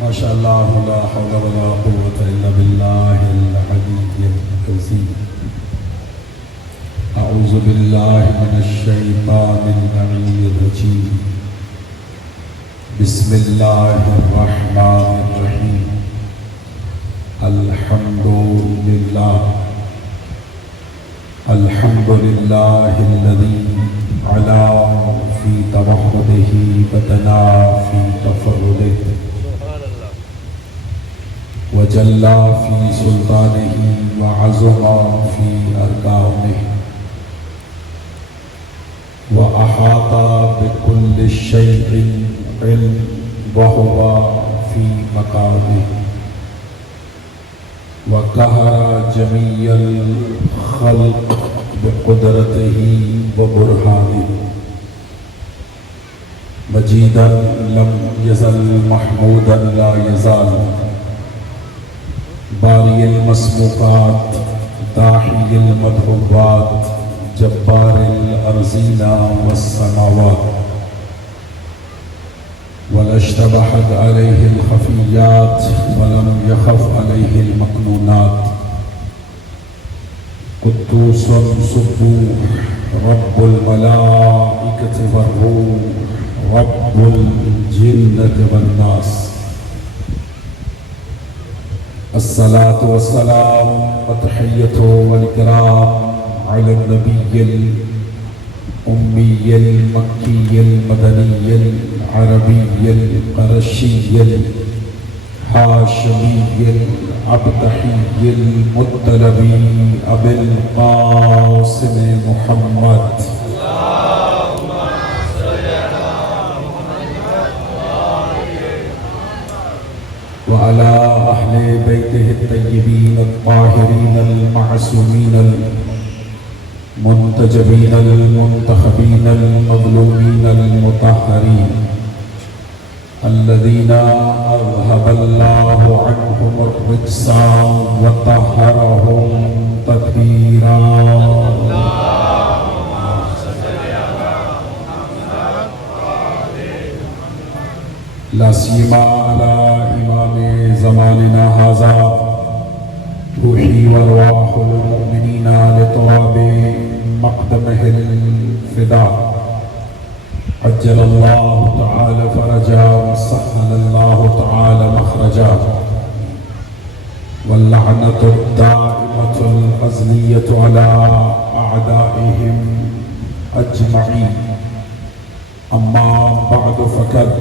ماشاء اللہ لا حول ولا قوة الا باللہ العلی العظیم. اعوذ باللہ من الشیطان اللعین الرجیم. بسم اللہ الرحمن الرحیم. الحمد للہ الذی علا فی توحدہ بدنا فی تفردہ وجلّا فی سلطانہ وعظما فی ارکانہ وأحاط بكل شيء علم وهو في مقامه وقهر جميع الخلق بقدرته وبرهانه مجيدا لم يزل محمودا لا يزال باري المسموقات داحي المدحوبات جبار الأرضين والسماوات ولا اشتبهت عليه الخفيات ولم يخف عليه المكنونات. قدوس سبوح رب الملائكة والروح رب الجنة والناس. الصلاة والسلام والتحية والإكرام على النبي الأمي المكي المدني العربي القرشي الهاشمي العبدحي المطلبي أبي القاسم محمد وعلى أهل بيته الطيبين الطاهرين المعصومين المنتجبين المنتخبين المظلومين المطهرين الذين أذهب الله عنهم الرجس وطهرهم تطهيرا. لا سيما على إمام زماننا هذا روحي وارواح المؤمنين لطواب مقدمه الفداء عجل الله تعالى فرجا وسهل الله تعالى مخرجا واللعنة الدائمة الأزلية على أعدائهم أجمعين. أما بعد فقد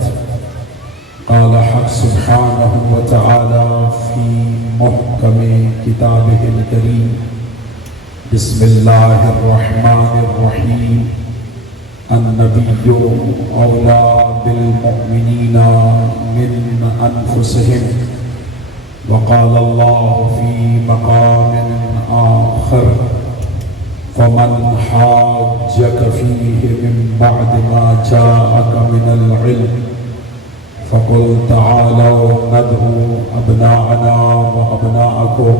قال حق سبحانه وتعالى في محكم كتابه الكريم بسم الله الرحمن الرحيم. النبي أولى بالمؤمنين من أنفسهم. وقال الله في مقام آخر فمن حاجك فيه من بعد ما جاءك من العلم فقل تعالوا ندعو أبناءنا وأبناءكم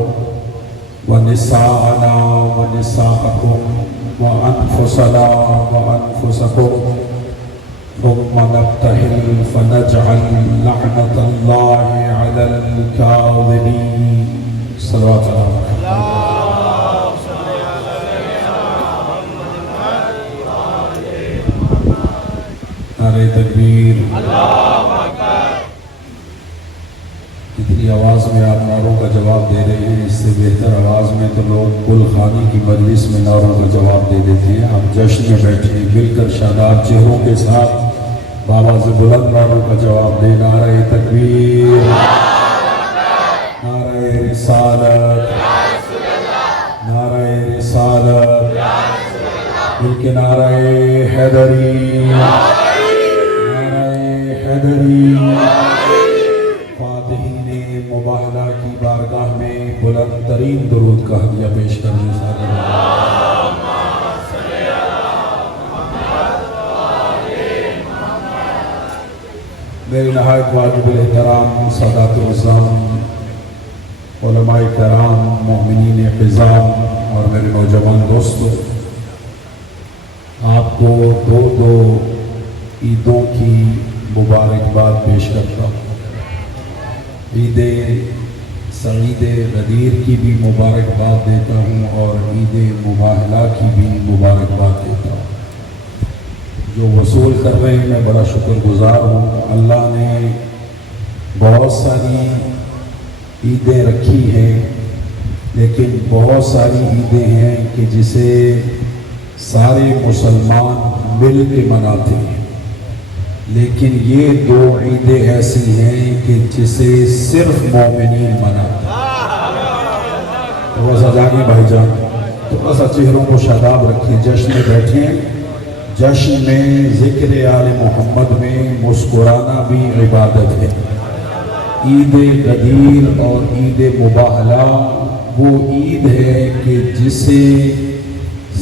ونساءنا ونساءكم وأنفسنا وأنفسكم ثم نبتهل فنجعل لعنة الله على الكاذبين. صلوات الله. نعرہ تکبیر. اتنی آواز میں آپ نعروں کا جواب دے رہے ہیں، اس سے بہتر آواز میں تو لوگ گل خانی کی مجلس میں نعروں کا جواب دے دیتے ہیں. آپ جشن میں بیٹھے مل کر شاداب چہروں کے ساتھ بابا سے بلند نعروں کا جواب دے. نعرہ تکبیر، نعرہ رسالت، نعرہ رسالت، مل کے نعرہ حیدری، نعرہ حیدری. مباہلہ کی بارگاہ میں بلند ترین درود کا ہدیہ پیش کرنے سارے میرے نہایت واجب الاحترام سادات العظام علماء کرام مومنین خضام اور میرے نوجوان دوستوں، آپ کو دو عیدوں کی مبارکباد پیش کرتا ہوں. عید سعید غدیر کی بھی مبارکباد دیتا ہوں اور عید مباہلہ کی بھی مبارکباد دیتا ہوں۔ جو وصول کر رہے ہیں میں بڑا شکر گزار ہوں۔ اللہ نے بہت ساری عیدیں رکھی ہیں، لیکن بہت ساری عیدیں ہیں کہ جسے سارے مسلمان مل کے مناتے ہیں، لیکن یہ دو عیدیں ایسی ہیں کہ جسے صرف مومنین مناتے ہیں۔ تھوڑا سا جاگے بھائی جان، تھوڑا سا چہروں کو شاداب رکھیں، جشن میں بیٹھیں۔ جشن میں ذکر آل محمد میں مسکرانا بھی عبادت ہے۔ عید غدیر اور عید مباہلہ وہ عید ہے کہ جسے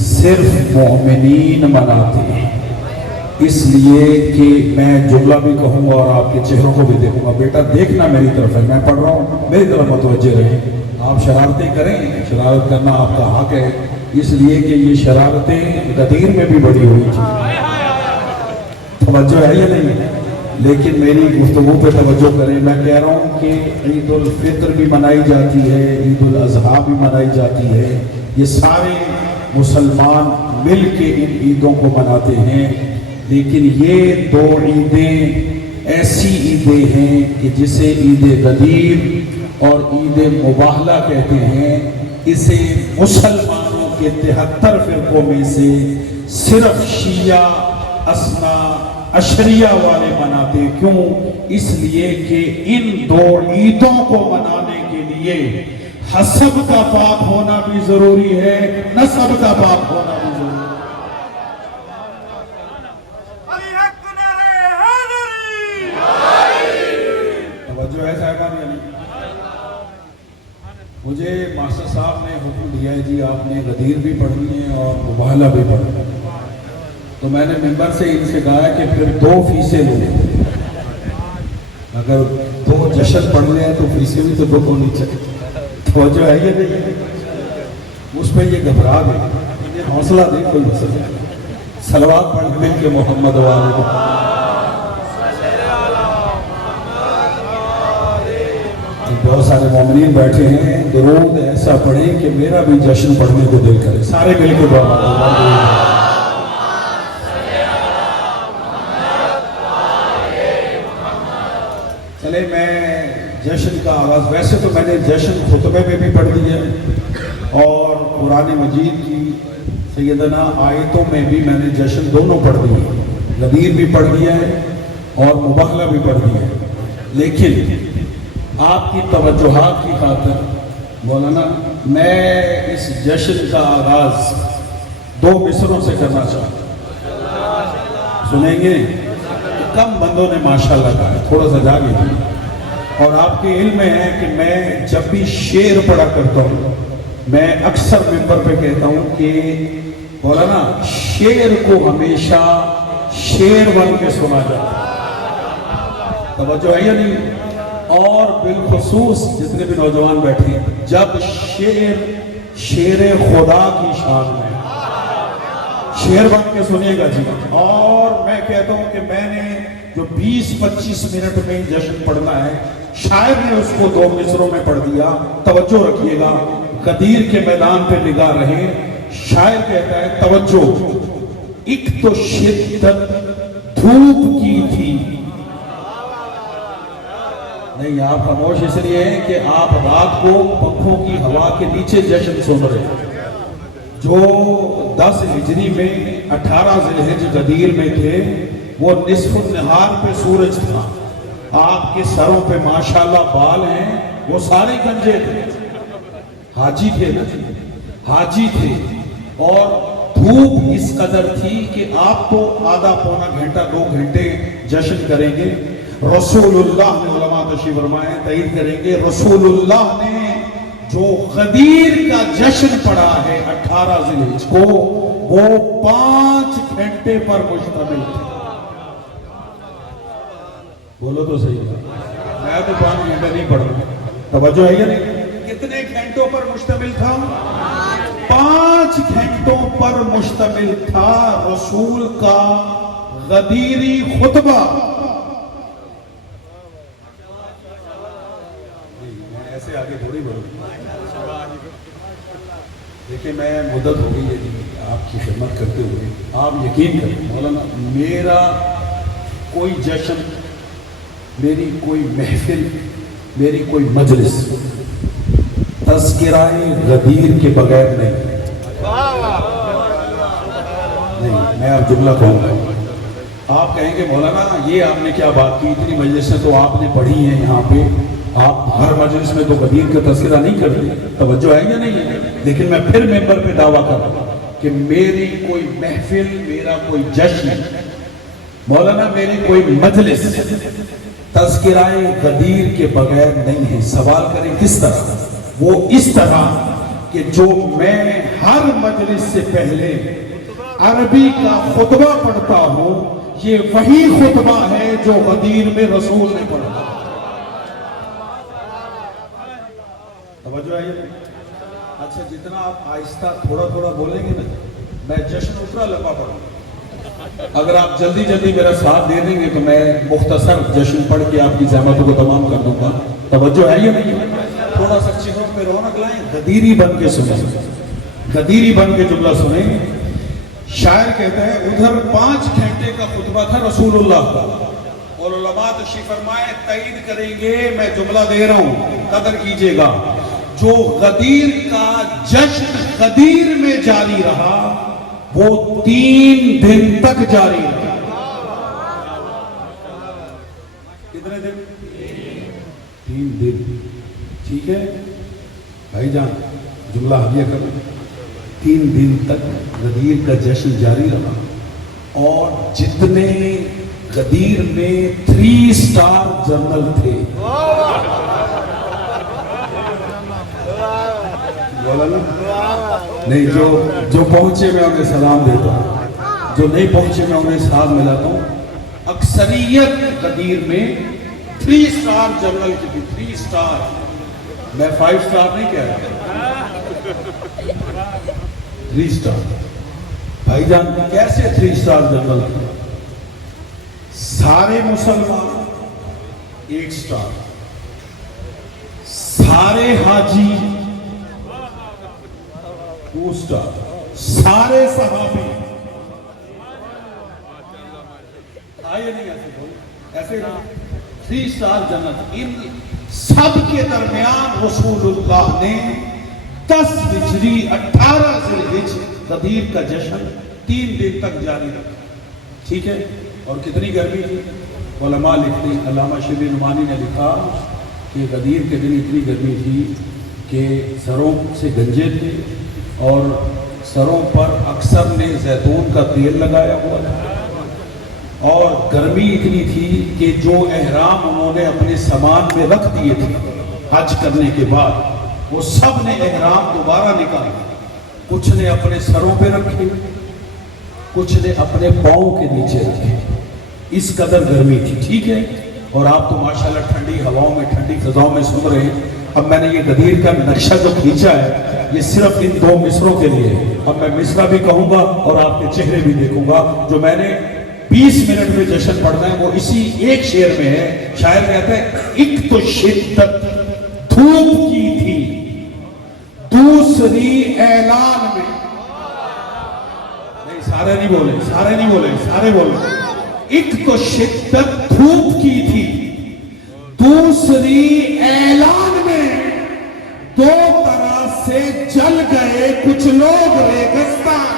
صرف مومنین مناتے ہیں، اس لیے کہ میں جملہ بھی کہوں گا اور آپ کے چہروں کو بھی دیکھوں گا۔ بیٹا دیکھنا میری طرف ہے، میں پڑھ رہا ہوں، میری طرف متوجہ رہیں۔ آپ شرارتیں کریں، شرارت کرنا آپ کا حق ہے، اس لیے کہ یہ شرارتیں غدیر میں بھی بڑی ہوئی تھی۔ توجہ ہے یا نہیں؟ لیکن میری گفتگو پہ توجہ کریں۔ میں کہہ رہا ہوں کہ عید الفطر بھی منائی جاتی ہے، عید الاضحیٰ بھی منائی جاتی ہے، یہ سارے مسلمان مل کے ان عیدوں کو مناتے ہیں، لیکن یہ دو عیدیں ایسی عیدیں ہیں کہ جسے عید غدیر اور عید مباہلہ کہتے ہیں۔ اسے مسلمانوں کے 73 فرقوں میں سے صرف شیعہ اثنا عشریہ والے مناتے۔ کیوں؟ اس لیے کہ ان دو عیدوں کو منانے کے لیے حسب کا پاک ہونا بھی ضروری ہے، نسب کا پاک ہونا بھی ضروری ہے۔ توجہ ہے صاحبان یا نہیں؟ مجھے ماسٹر صاحب نے حکم دیا ہے جی آپ نے غدیر بھی پڑھنی ہے اور مباہلہ بھی پڑھنی ہے، تو میں نے ممبر سے ان سے کہا کہ پھر 2 فیسیں لیں، اگر 2 جشن پڑھنے ہیں تو فیسیں بھی تو 2 ہونی چاہیے۔ توجہ ہے یہ نہیں؟ اس پہ یہ گھبرا گئے، حوصلہ دے، کوئی مسئلہ نہیں۔ صلوات پڑھ مل کے محمد والے بہت سارے مومنین بیٹھے ہیں، درود ایسا پڑھیں کہ میرا بھی جشن پڑھنے کو دل کرے۔ سارے مل کے دعا۔ چلے میں جشن کا آغاز، ویسے تو میں نے جشن خطبے میں بھی پڑھ دیا اور قرآن مجید کی سیدنا آیتوں میں بھی میں نے جشن دونوں پڑھ دیے، غدیر بھی پڑھ دیا ہے اور مباہلہ بھی پڑھ دیا ہے، لیکن آپ کی توجہات کی خاطر مولانا میں اس جشن کا آغاز 2 مصروں سے کرنا چاہتا ہوں۔ سنیں گے؟ کم بندوں نے ماشاءاللہ کہا ہے، تھوڑا سا جاگے بھی۔ اور آپ کے علم میں ہے کہ میں جب بھی شعر پڑھا کرتا ہوں، میں اکثر ممبر پہ کہتا ہوں کہ مولانا شعر کو ہمیشہ شعر بن کے سنا جاتا ہے۔ توجہ ہے یا نہیں؟ اور بالخصوص جتنے بھی نوجوان بیٹھے ہیں، جب شعر خدا کی شان میں شعر بن کے سنیے گا جی۔ اور میں کہتا ہوں کہ میں نے جو 20-25 منٹ میں جشن پڑھنا ہے، شاعر نے اس کو 2 مصروں میں پڑھ دیا۔ توجہ رکھیے گا، غدیر کے میدان پہ نگاہ رہے۔ شاعر کہتا ہے توجہ، ایک تو شدت دھوپ کی تھی۔ نہیں آپ خاموش اس لیے ہیں کہ آپ رات کو پنکھوں کی ہوا کے نیچے جشن سن رہے ہیں۔ جو 10 ہجری میں 18 ذی الحج غدیر میں تھے، وہ نصف النہار پہ سورج تھا۔ آپ کے سروں پہ ماشاءاللہ بال ہیں، وہ سارے گنجے تھے، حاجی تھے نا، حاجی تھے، اور دھوپ اس قدر تھی کہ آپ تو آدھا پونا گھنٹہ 2 گھنٹے جشن کریں گے۔ رسول اللہ نے علماء تشریف فرمائے تائید کریں گے، رسول اللہ نے جو غدیر کا جشن پڑا ہے 18 ذی الحج کو، وہ 5 گھنٹے پر مشتمل تھا۔ بولو تو صحیح ہے، میں تو 5 گھنٹے نہیں پڑھ رہا، توجہ ہے یا نہیں؟ کتنے گھنٹوں پر مشتمل تھا؟ 5 گھنٹوں پر مشتمل تھا رسول کا غدیری خطبہ۔ میں ایسے آگے تھوڑی بڑھوں. دیکھیں میں مدت ہو گئی ہے جی آپ کی خدمت کرتے ہوئے. آپ یقین کریں مولانا میرا کوئی جشن، میری کوئی محفل، میری کوئی مجلس تذکرہ غدیر کے بغیر نہیں. میں اب جملہ کہوں گا. آپ کہیں گے مولانا یہ آپ نے کیا بات کی، اتنی مجلسیں تو آپ نے پڑھی ہیں یہاں پہ، آپ ہر مجلس میں تو غدیر کا تذکرہ نہیں کرتے، توجہ ہے یا نہیں ہے؟ لیکن میں پھر ممبر پہ دعویٰ کر رہا ہوں کہ میری کوئی محفل، میرا کوئی جشن، مولانا میری کوئی مجلس تذکرہ غدیر کے بغیر نہیں ہے. سوال کریں کس طرح؟ وہ اس طرح کہ جو میں ہر مجلس سے پہلے عربی کا خطبہ پڑھتا ہوں، یہ وہی خطبہ ہے جو غدیر میں رسول نے پڑھا. توجہ ہے؟ اچھا جتنا آپ آہستہ تھوڑا تھوڑا بولیں گے نا، میں جشن اتنا لمبا پڑھوں. اگر آپ جلدی جلدی میرا ساتھ دے دیں گے تو میں مختصر جشن پڑھ کے آپ کی زحمتوں کو تمام کر دوں گا. توجہ ہے یا نہیں؟ تھوڑا سا چہروں پہ رونق لائیں، غدیری بن کے سنیں، غدیری بن کے جملہ سنیں. شاعر کہتا ہے ادھر 5 گھنٹے کا خطبہ تھا رسول اللہ کا، اور علماء تشریف فرمائے تائید کریں گے، میں جملہ دے رہا ہوں قدر کیجئے گا. جو غدیر کا جشن غدیر میں جاری رہا وہ 3 دن تک جاری رہا. کتنے دن؟ 3 دن. ٹھیک ہے بھائی جان جملہ حالیہ کرو. 3 دن تک غدیر کا جشن جاری رہا، اور جتنے غدیر میں 3 سٹار جنرل تھے، نہیں جو پہنچے میں انہیں سلام دیتا ہوں، جو نہیں پہنچے میں انہیں ساتھ ملاتا ہوں. اکثریت غدیر میں 3 سٹار جنرل کی تھی. 3 سٹار، میں 5 سٹار نہیں کہہ رہا، 3 سٹار. بھائی جان کیسے 3 سٹار جنرل تھے؟ سارے مسلمان 1 سٹار، سارے حاجی 2 سٹار، سارے صحابی. آئیے نہیں ایسے 3 سٹار جنرل. ان سب کے درمیان رسول اللہ نے 10 ہجری 18 ذوالحجہ غدیر کا جشن 3 دن تک جاری رکھا. ٹھیک ہے. اور کتنی گرمی تھی؟ علماء لکھتے ہیں، علامہ شبیر نعمانی نے لکھا کہ غدیر کے دن اتنی گرمی تھی کہ سروں سے گنجے تھے، اور سروں پر اکثر نے زیتون کا تیل لگایا ہوا تھا، اور گرمی اتنی تھی کہ جو احرام انہوں نے اپنے سامان میں رکھ دیے تھے حج کرنے کے بعد، وہ سب نے احرام دوبارہ نکالے. کچھ نے اپنے سروں پہ رکھے، کچھ نے اپنے پاؤں کے نیچے رکھے. اس قدر گرمی تھی. ٹھیک ہے. اور آپ تو ماشاءاللہ ٹھنڈی ہواؤں میں، ٹھنڈی فضاؤں میں سن رہے ہیں. اب میں نے یہ غدیر کا نقشہ جو کھینچا ہے یہ صرف ان 2 مصروں کے لیے ہے. اب میں مصرع بھی کہوں گا اور آپ کے چہرے بھی دیکھوں گا. جو میں نے 20 منٹ میں جشن پڑھنا ہے وہ اسی ایک شعر میں ہے. شاعر کہتا ہے ایک تو شدت دھوپ کی تھی، دوسری اعلان میں. نہیں سارے نہیں بولے سارے بولے. ایک تو شدت دھوپ کی تھی، دوسری اعلان میں. 2 طرح سے جل گئے کچھ لوگ ریگستان.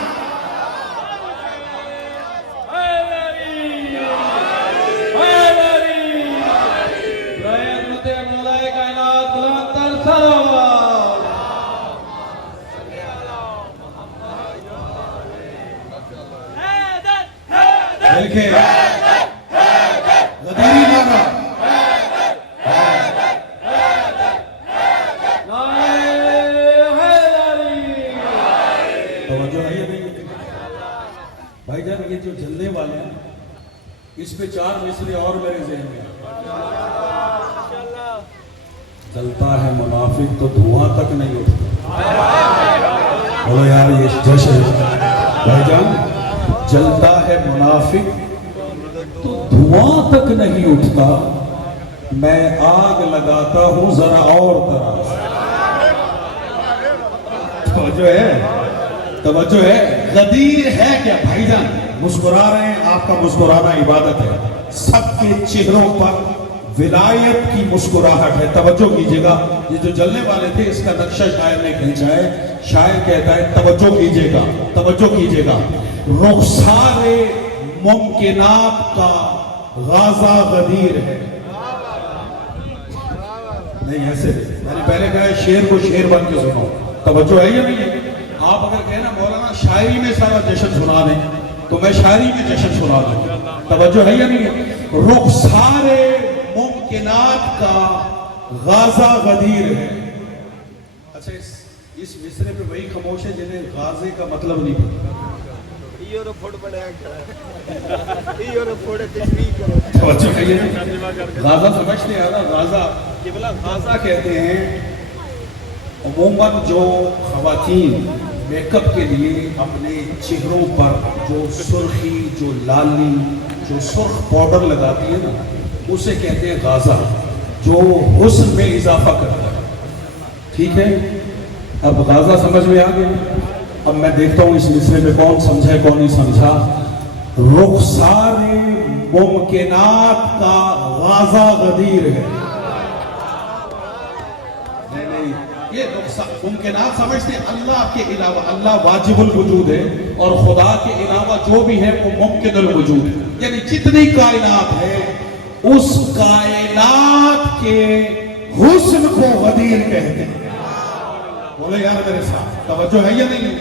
بھائی جان یہ جو جلنے والے ہیں اس پہ 4 مصرے اور میرے ذہن میں. جلتا ہے منافق تو دھواں تک نہیں اٹھتا. بولو یار یہ جشن بھائی جان. جلتا ہے منافق تو دھواں تک نہیں اٹھتا، میں آگ لگاتا ہوں ذرا اور طرح سے. توجہ ہے. غدیر ہے کیا بھائی جان؟ مسکرا رہے ہیں، آپ کا مسکرانا عبادت ہے. سب کے چہروں پر ولایت کی مسکراہٹ ہے. توجہ کیجئے گا. یہ جو جلنے والے تھے اس کا نقشہ شاعر نے کھینچا ہے. شاعر کہتا ہے توجہ کیجئے گا، توجہ کیجئے گا. رخسار ممکنات کا غازہ غدیر ہے. نہیں ایسے میں نے پہلے کہا ہے شعر کو شعر بن کے سنو. توجہ ہے یا نہیں ہے؟ آپ اگر کہنا مولانا شاعری میں سارا جشن سنا دیں تو میں شاعری میں جشن سنا دوں. توجہ ہے یا نہیں ہے؟ رخسار ممکنات کا غازہ غدیر ہے. اچھا اس مصرے پہ وہی خاموش ہے جنہیں غازے کا مطلب نہیں پتا. غازہ سمجھتے ہیں نا؟ غازہ غازہ کہتے ہیں عموماً جو خواتین میک اپ کے لیے اپنے چہروں پر جو سرخی، جو لالی، جو سرخ پاؤڈر لگاتی ہے نا، اسے کہتے ہیں غازہ، جو حسن میں اضافہ کرتا ہے. ٹھیک ہے؟ اب غازہ سمجھ میں آ گیا. اب میں دیکھتا ہوں اس مصرے میں کون سمجھا ہے کون نہیں سمجھا. رخسار ممکنات کا غازہ غدیر ہے. نہیں یہ ممکنات سمجھتے ہیں اللہ کے علاوہ. اللہ واجب الوجود ہے اور خدا کے علاوہ جو بھی ہے وہ ممکن الوجود ہے. یعنی جتنی کائنات ہے اس کائنات کے حسن کو غدیر کہتے ہیں. بولے یار میرے ساتھ توجہ ہے یا نہیں؟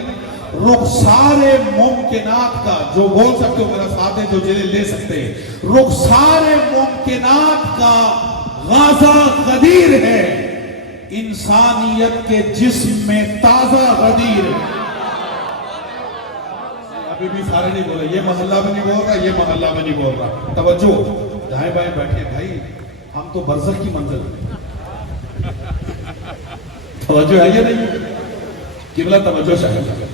رخسار ممکنات کا، جو بول سکتے ہو میرا ساتھ ہے، جو جلے لے سکتے ہیں. رخسار ممکنات کا غازہ غدیر ہے، انسانیت کے جسم میں تازہ غدیر ہے. ابھی بھی سارے نہیں بولے. یہ محلہ میں نہیں بول رہا، یہ محلہ میں نہیں بول رہا. توجہ. دائیں بائیں بیٹھے بھائی، ہم تو برزخ کی منزل میں. توجہ ہے یا نہیں؟ قبلہ توجہ چاہیے.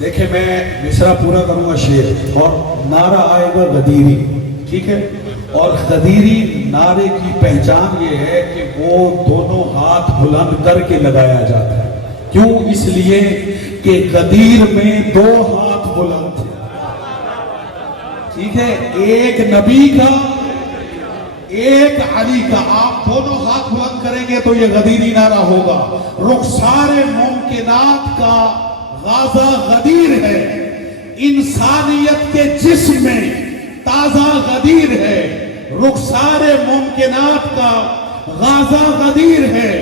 دیکھیں میں مصرع پورا کروں گا شعر اور نعرہ آئے گا غدیری. ٹھیک ہے؟ اور غدیری نعرے کی پہچان یہ ہے کہ وہ دونوں ہاتھ بلند کر کے لگایا جاتا ہے. کیوں؟ اس لیے کہ غدیر میں دو ہاتھ بلند تھے. ٹھیک ہے؟ ایک نبی کا، ایک علی کا. آپ دونوں ہاتھ بلند کریں گے تو یہ غدیری نعرہ ہوگا. رخسار ممکنات کا غازہ غدیر ہے، انسانیت کے جسم میں تازہ غدیر ہے. رخسار ممکنات کا غازہ غدیر ہے،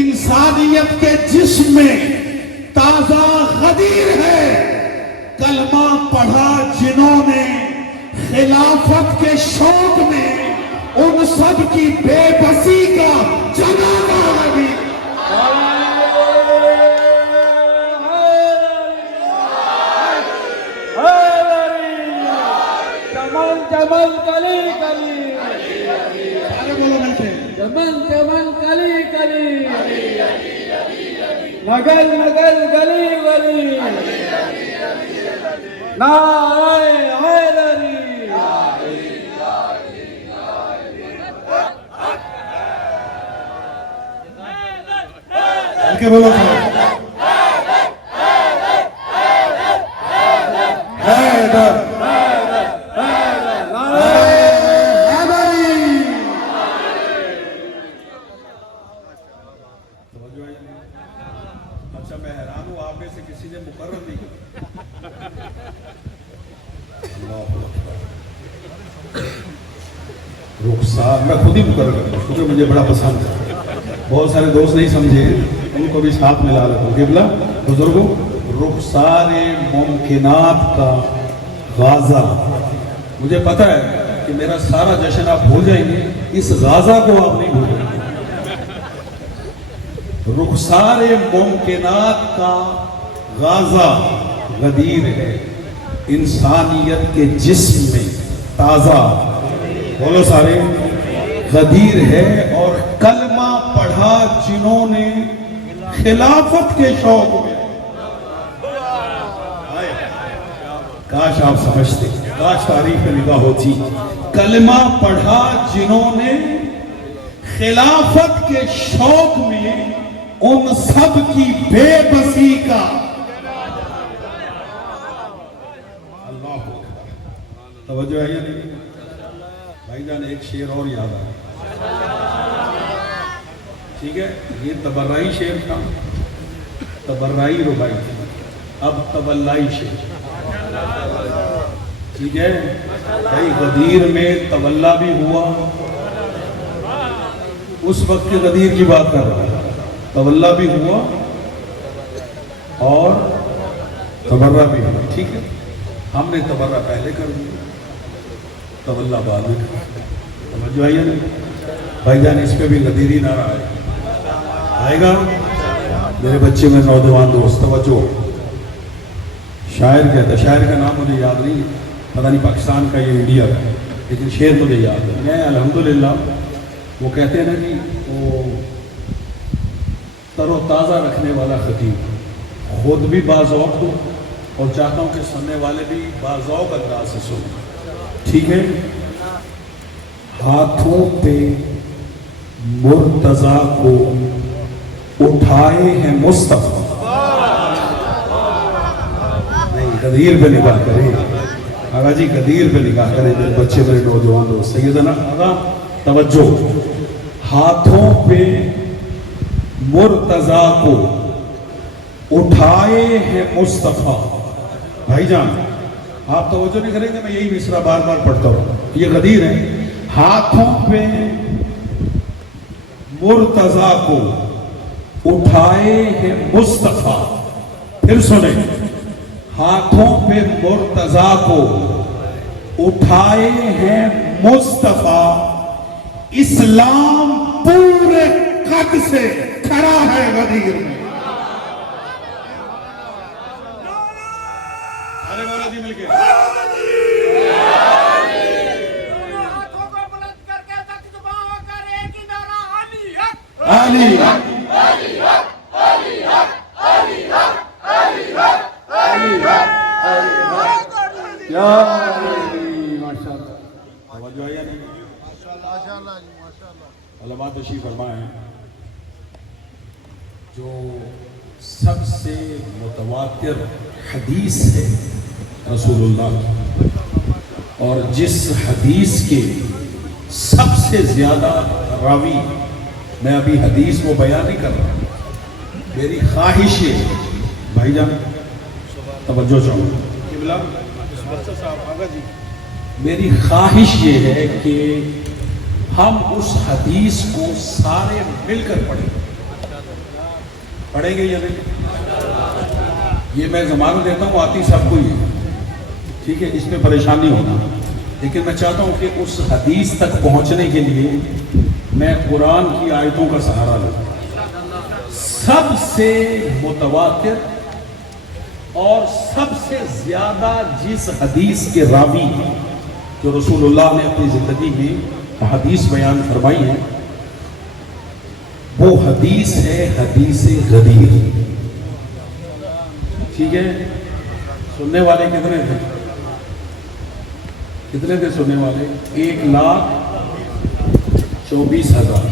انسانیت کے جسم میں تازہ غدیر ہے. کلمہ پڑھا جنہوں نے خلافت کے شوق میں، ان سب کی بے بسی کا جنازہ نبی. جمل کلی کلی، جمل جمل کلی کلی، نگل نگل گلی گلی، نعرہ حیدری. کیا بولو حیدر. اچھا میں حیران ہوں آپ میں سے کسی نے مقرر نہیں کیا. رخسار میں خود ہی مقرر کرتا ہوں کیونکہ مجھے بڑا پسند ہے. بہت سارے دوست نہیں سمجھے، ان کو بھی ساتھ ملا لیتا ہوں. قبلہ بزرگوں، رخسار ممکنات کا غازہ. مجھے پتا ہے کہ میرا سارا جشن آپ بھول جائیں گے، اس غازہ کو آپ نہیں بھولیں گے. رخسار ممکنات کا غازہ غدیر ہے، انسانیت کے جسم میں تازہ، بولو سارے، غدیر ہے. اور کلمہ پڑھا جنہوں نے خلافت کے شوق میں. کاش آپ سمجھتے، کاش تاریخ میں نگاہ ہوتی. کلمہ پڑھا جنہوں نے خلافت کے شوق میں ان سب کی بے بسی کا اللہ اکبر. توجہ ہے یا نہیں بھائی جان؟ ایک شعر اور یاد آیا، ٹھیک ہے؟ یہ تبرعی شعر تھا، تبرعی ربائی تھی، اب تولائی شعر. ٹھیک ہے بھائی، غدیر میں تولا بھی ہوا، اس وقت کے غدیر کی بات کر رہا ہے، تولا بھی ہوا اور تبرع بھی ہوا. ٹھیک ہے، ہم نے تبرع پہلے کر دیا، تولا بعد میں کر دیا. سمجھ آئیے نا بھائی جان؟ اس پہ بھی غدیری نعرہ آئے گا. میرے بچے میں نوجوان دوست توجہ، شاعر کہتا ہے، شاعر کا نام مجھے یاد نہیں، پتہ نہیں پاکستان کا یہ انڈیا کا، لیکن شعر مجھے یاد ہے. میں الحمدللہ، وہ کہتے ہیں نا کہ وہ تر و تازہ رکھنے والا خطیب، خود بھی باذوق ہوں اور چاہتا ہوں کہ سننے والے بھی باذوق انداز سے سنیں. ٹھیک ہے؟ ہاتھوں پہ مرتضیٰ کو اٹھائے ہیں مصطفیٰ. نہیں، غدیر پہ نگاہ کریں آغا جی، غدیر پہ نگاہ کریں میرے بچے، میرے نوجوان دوست. سیدنا آغا توجہ، ہاتھوں پہ مرتضیٰ کو اٹھائے ہیں مصطفیٰ. بھائی جان آپ توجہ نہیں کریں گے، میں یہی مصرع بار بار پڑھتا ہوں، یہ غدیر ہے. ہاتھوں پہ مرتضیٰ کو اٹھائے ہیں مصطفیٰ. پھر سنیں، ہاتھوں پہ مرتضیٰ کو اٹھائے ہیں مصطفیٰ. اسلام پورے قد سے کھڑا ہے غدیر میں. ارے مولا جی مل کے علی علماء تشریف فرمائے ہیں، جو سب سے متواتر حدیث ہے رسول اللہ کی، اور جس حدیث کے سب سے زیادہ راوی، میں ابھی حدیث وہ بیان نہیں کر رہا، میری خواہش ہے بھائی جان توجہ چاہوں، میری خواہش یہ ہے کہ ہم اس حدیث کو سارے مل کر پڑھیں گے یا نہیں؟ یہ میں ضمانت دیتا ہوں آتی سب کو ہی، ٹھیک ہے؟ اس میں پریشان نہیں ہونا، لیکن میں چاہتا ہوں کہ اس حدیث تک پہنچنے کے لیے میں قرآن کی آیتوں کا سہارا لوں. سب سے متواتر اور سب سے زیادہ جس حدیث کے راوی جو رسول اللہ نے اپنی زندگی میں حدیث بیان فرمائی ہے، وہ حدیث ہے حدیث غدیر. ٹھیک ہے؟ سننے والے کتنے تھے؟ کتنے تھے سننے والے؟ 1,24,000،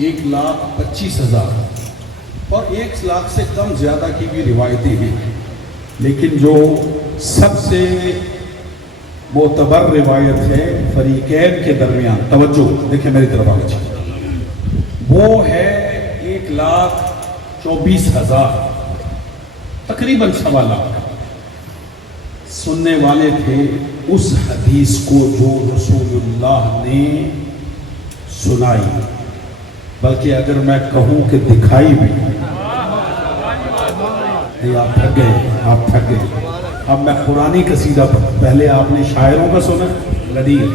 1,25,000، اور 1 لاکھ سے کم زیادہ کی بھی روایتیں ہیں، لیکن جو سب سے معتبر روایت ہے فریقین کے درمیان، توجہ دیکھیں میری طرف آگے، وہ ہے 1,24,000، تقریباً 1.25 لاکھ سننے والے تھے اس حدیث کو جو رسول اللہ نے سنائی، بلکہ اگر میں کہوں کہ دکھائی بھی. آپ تھک گئے. اب میں قرآنی قصیدہ پہلے آپ نے شاعروں کا سنا غدیر،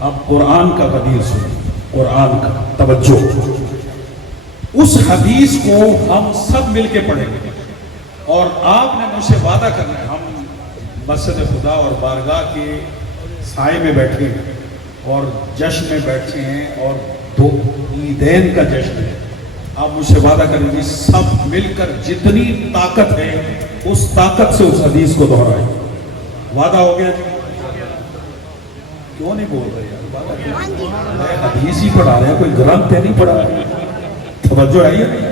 اب قرآن کا غدیر سنا، قرآن کا. توجہ، اس حدیث کو ہم سب مل کے پڑھیں گے، اور آپ نے مجھ سے وعدہ کرنا ہے، ہم مسجد خدا اور بارگاہ کے سائے میں بیٹھے ہیں اور جشن میں بیٹھے ہیں، اور 2 عیدین کا جشن ہے. آپ مجھ سے وعدہ کریں گے سب مل کر جتنی طاقت ہے اس طاقت سے اس حدیث کو دہرائیں. وعدہ ہو گیا جی؟ کیوں نہیں بول رہے یار؟ حدیث ہی پڑھا رہے ہیں، کوئی گرنتھ نہیں پڑھا رہے. توجہ ہے یا نہیں؟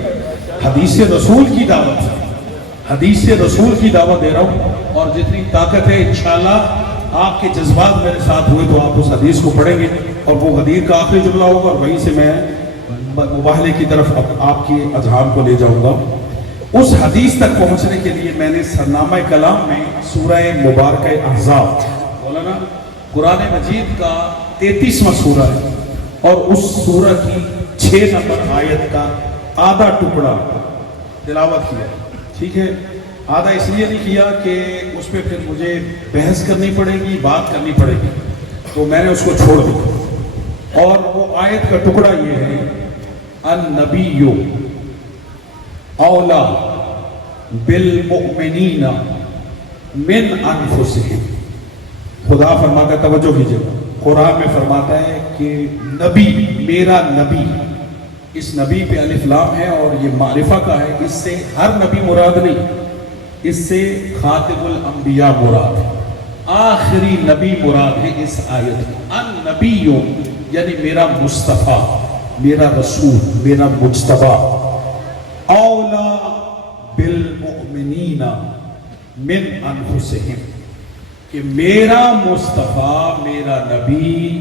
حدیث رسول کی دعوت، حدیث رسول کی دعوت دے رہا ہوں، اور جتنی طاقت ہے انشاءاللہ آپ کے جذبات میرے ساتھ ہوئے تو آپ اس حدیث کو پڑھیں گے، اور وہ حدیث کا آخری جملہ ہوگا، اور وہیں سے میں مباحلے کی طرف آپ کے اذہان کو لے جاؤں گا. اس حدیث تک پہنچنے کے لیے میں نے سرنامہ کلام میں سورہ مبارکہ احزاب، مولانا قرآن مجید کا 33واں سورہ ہے، اور اس سورہ کی 6 نمبر آیت کا آدھا ٹکڑا تلاوت کیا. ٹھیک ہے، آدھا اس لیے نہیں کیا کہ اس پہ پھر مجھے بحث کرنی پڑے گی، بات کرنی پڑے گی، تو میں نے اس کو چھوڑ دیا. اور وہ آیت کا ٹکڑا یہ ہے، النبی اولا بالمؤمنین من انفسہم. خدا فرماتا ہے، توجہ کیجئے، قرآن میں فرماتا ہے کہ نبی، میرا نبی، اس نبی پہ الف لام ہے اور یہ معرفہ کا ہے، اس سے ہر نبی مراد نہیں، اس سے خاتم الانبیاء مراد ہے، آخری نبی مراد ہے اس آیت میں. النبی یعنی میرا مصطفیٰ، میرا رسول، میرا مجتبی. اولا بالمؤمنین من انفسہم، کہ میرا مصطفیٰ، میرا نبی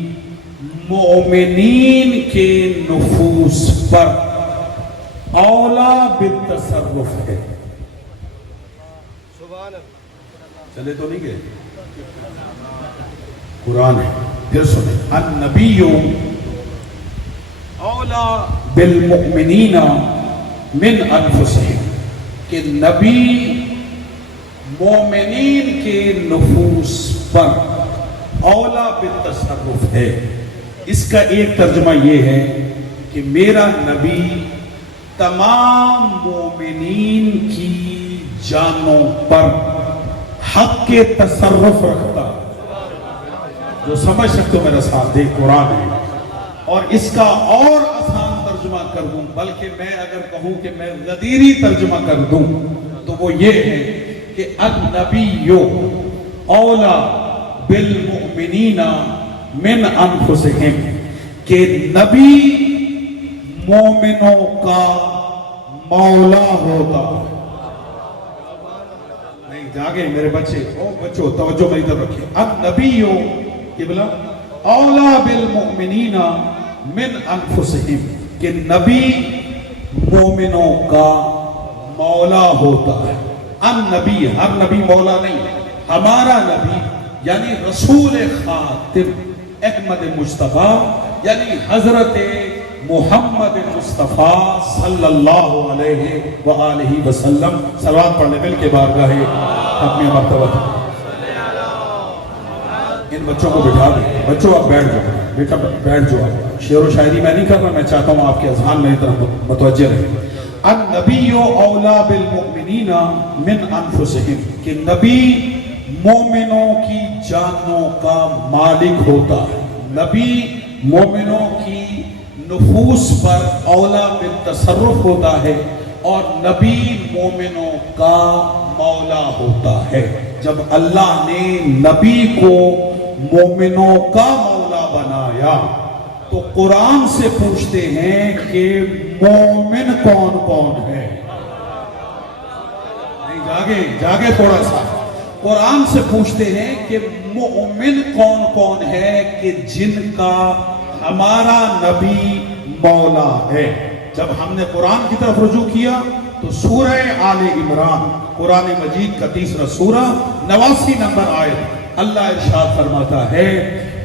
مومنین کے نفوس پر اولا بالتصرف ہے. چلے تو نہیں گئے؟ قرآن ہے، پھر سنیں، النبی اولا بالمؤمنین من انفسہم، کہ نبی مومنین کے نفوس پر اولا بالتصرف ہے. اس کا ایک ترجمہ یہ ہے کہ میرا نبی تمام مومنین کی جانوں پر حق کے تصرف رکھتا. جو سمجھ سکتے ہو میرا ساتھ دے، قرآن ہے. اور اس کا اور آسان ترجمہ کر دوں، بلکہ میں اگر کہوں کہ میں غدیری ترجمہ کر دوں تو وہ یہ ہے کہ النبی اولا بالمؤمنین من انفسہم، کہ نبی مومنوں کا مولا ہوتا ہے. نہیں جاگے میرے بچے، او بچوں توجہ میری طرف رکھیں. النبی قبلہ اولا بالمؤمنین من انفسہم، کہ نبی مومنوں کا مولا ہوتا ہے. النبی، ہر نبی مولا نہیں، ہمارا نبی یعنی رسول خاتم احمد مصطفیٰ، یعنی حضرت محمد مصطفیٰ صلی اللہ علیہ وآلہ وسلم. صلوات پڑھ لے مل کے بارگاہ اپنی مرتبہ. ان بچوں کو بٹھا دیں، بچوں آپ بیٹھ جاؤ، بیٹا بیٹھ جاؤ. شعر و شاعری میں نہیں کر رہا، میں چاہتا ہوں آپ کے اذہان میری طرف متوجہ رہے. النبی اولا بالمؤمنین من انفسہم، کہ نبی مومنوں کی جانوں کا مالک ہوتا ہے. نبی مومنوں کی نفوس پر اولا بالتصرف ہوتا ہے، اور نبی مومنوں کا مولا ہوتا ہے. جب اللہ نے نبی کو مومنوں کا مولا بنایا تو قرآن سے پوچھتے ہیں کہ مومن کون کون ہے. نہیں جاگے تھوڑا سا. قرآن سے پوچھتے ہیں کہ مومن کون کون ہے کہ جن کا ہمارا نبی مولا ہے. جب ہم نے قرآن کی طرف رجوع کیا تو سورہ آل عمران، قرآن مجید کا 3 سورہ 89 نمبر آیت، اللہ ارشاد فرماتا ہے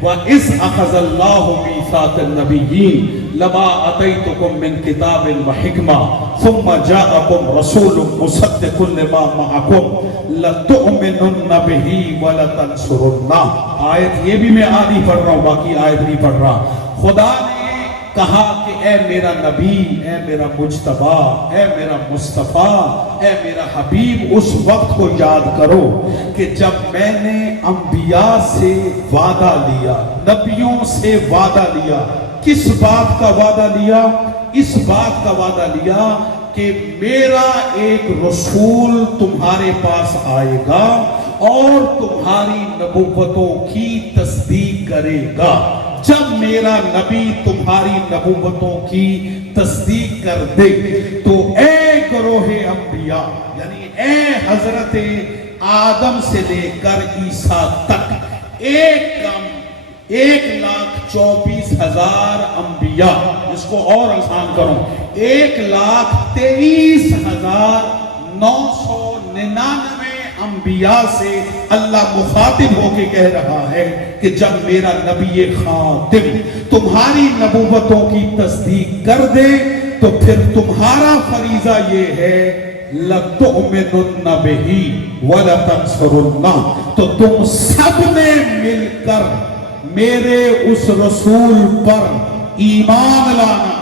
وَإِذْ أَخَذَ اللَّهُ مِيثَاقَ النَّبِيِّينَ لَمَا آتَيْتُكُم مِّن كِتَابٍ وَحِكْمَةٍ ثُمَّ جَاءَكُمْ رَسُولٌ مُصَدِّقٌ لِّمَا مَعَكُمْ لَتُؤْمِنُنَّ بِهِ وَلَتَنصُرُنَّهُ. آیت یہ بھی میں آدھی پڑھ رہا ہوں، باقی آیت نہیں پڑھ رہا. خدا نے کہا کہ اے میرا نبی، اے میرا مجتبی، اے میرا مصطفیٰ، اے میرا حبیب، اس وقت کو یاد کرو کہ جب میں نے انبیاء سے وعدہ لیا، نبیوں سے وعدہ لیا. کس بات کا وعدہ لیا؟ اس بات کا وعدہ لیا کہ میرا ایک رسول تمہارے پاس آئے گا اور تمہاری نبوتوں کی تصدیق کرے گا. جب میرا نبی تمہاری نبوتوں کی تصدیق کر دے تو اے گروہ انبیاء، یعنی اے حضرت آدم سے لے کر عیسیٰ تک 1,24,000 انبیاء، اس کو اور آسان کروں 1,23,999 انبیاء سے اللہ مخاطب ہو کے کہہ رہا ہے کہ جب میرا نبی خاتم تمہاری نبوتوں کی تصدیق کر دے تو پھر تمہارا فریضہ یہ ہے لَتُؤْمِنُنَّ بِهِ وَلَتَنْصُرُنَّهُ، تو تم سب نے مل کر میرے اس رسول پر ایمان لانا.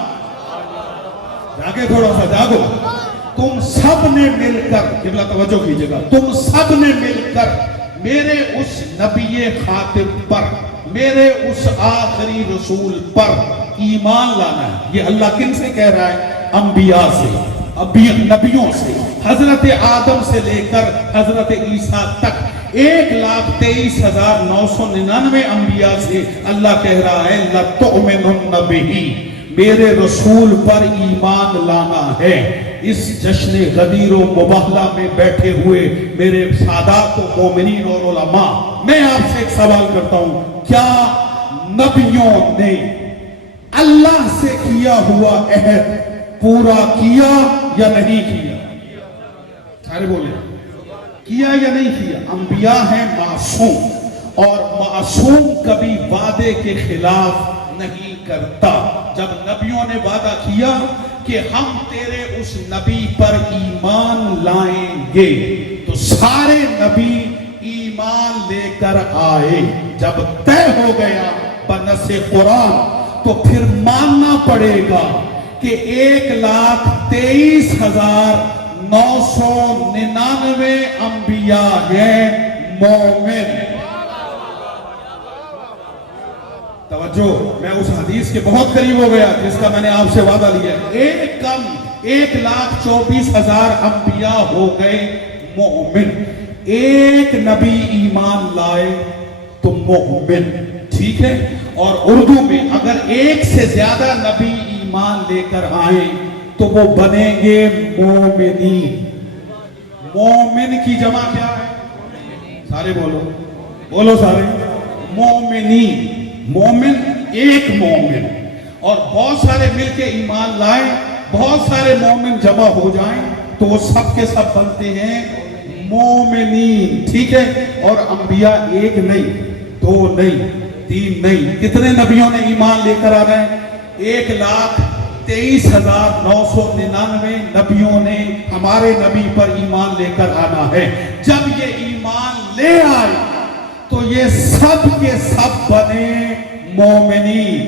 جاگے تھوڑا سا جاگو. تم سب نے مل کر، قبلہ توجہ کیجئے گا، تم سب نے مل کر میرے اس نبی خاتم پر، میرے اس آخری رسول پر ایمان لانا ہے. یہ اللہ کن سے کہہ رہا ہے؟ انبیاء سے، نبیوں سے. حضرت آدم سے لے کر حضرت عیسیٰ تک 1,23,999 انبیاء سے اللہ کہہ رہا ہے لَتُؤْمِنُنَّ بِهِ، میرے رسول پر ایمان لانا ہے. اس جشن غدیر و مباہلہ میں بیٹھے ہوئے میرے سادات و مومنین اور علماء، میں آپ سے ایک سوال کرتا ہوں، کیا نبیوں نے اللہ سے کیا ہوا عہد پورا کیا یا نہیں کیا؟ سارے بولے کیا یا نہیں کیا؟ انبیاء ہیں معصوم، اور معصوم کبھی وعدے کے خلاف نہیں کرتا. جب نبیوں نے وعدہ کیا کہ ہم تیرے اس نبی پر ایمان لائیں گے تو سارے نبی ایمان لے کر آئے. جب طے ہو گیا بنص قرآن تو پھر ماننا پڑے گا کہ 1,23,999 انبیاء ہیں مومن. توجہ، میں اس حدیث کے بہت قریب ہو گیا جس کا میں نے آپ سے وعدہ لیا. 1,24,000 انبیاء ہو گئے مومن. ایک نبی ایمان لائے تو مومن، ٹھیک ہے. اور اردو میں اگر ایک سے زیادہ نبی ایمان لے کر آئیں تو وہ بنیں گے مومنین. مومن کی جمع کیا ہے؟ سارے بولو، بولو سارے. مومنین، مومن ایک مومن. اور بہت سارے مل کے ایمان لائیں، بہت سارے مومن جمع ہو جائیں تو وہ سب کے سب بنتے ہیں مومنین، ٹھیک ہے. اور انبیاء ایک نہیں، دو نہیں، تین نہیں، کتنے نبیوں نے ایمان لے کر آنا ہے؟ 1,23,999 نبیوں نے ہمارے نبی پر ایمان لے کر آنا ہے. جب یہ ایمان لے آئے تو یہ سب کے سب بنے مومنین.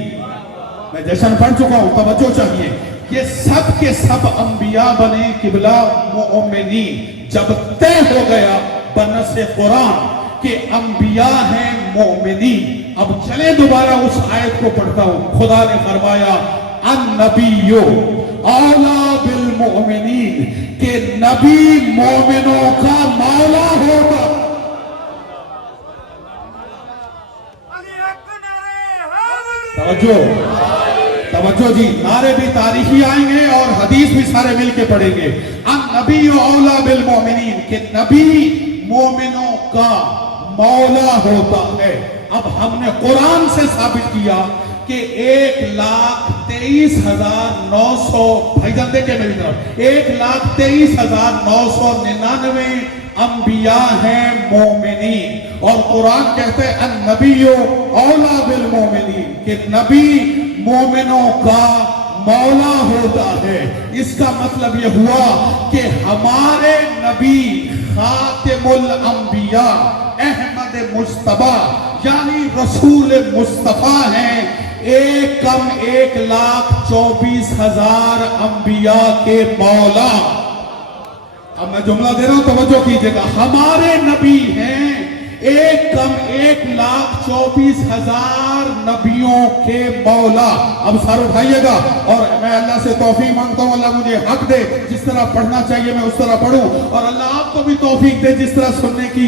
میں جشن پڑھ چکا ہوں، توجہ چاہیے. یہ سب کے سب انبیاء بنے قبلہ مومنین. جب طے ہو گیا بنص قرآن کہ انبیاء ہیں مومنین. اب چلیں دوبارہ اس آیت کو پڑھتا ہوں. خدا نے فرمایا النبی اولا بالمؤمنین، کہ نبی مومنوں کا مولا ہوگا. توجہ جی، نعرے بھی تاریخی آئیں گے اور حدیث بھی سارے مل کے پڑھیں گے. النبی اولا بالمؤمنین، کہ نبی مومنوں کا مولا ہوتا ہے. اب ہم نے قرآن سے ثابت کیا کہ 1,23,900 بھائی جان دیکھیں میری طرف 1,23,999 انبیاء ہیں مومنین. اور قرآن کہتے ہیں النبی اولا بالمومنین، کہ نبی مومنوں کا مولا ہوتا ہے. اس کا مطلب یہ ہوا کہ ہمارے نبی خاتم الانبیاء احمد مصطفیٰ یعنی رسول مصطفیٰ ہیں 1,24,000 انبیاء کے مولا. اب میں جملہ دے رہا ہوں، توجہ کیجئے گا. ہمارے نبی ہیں 1,24,000 نبیوں کے مولا. اب سر اٹھائیے گا اور میں اللہ سے توفیق مانگتا ہوں اللہ مجھے حق دے، جس طرح پڑھنا چاہیے میں اس طرح پڑھوں، اور اللہ آپ کو بھی توفیق دے جس طرح سننے کی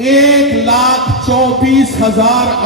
1,24,000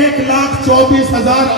1,24,000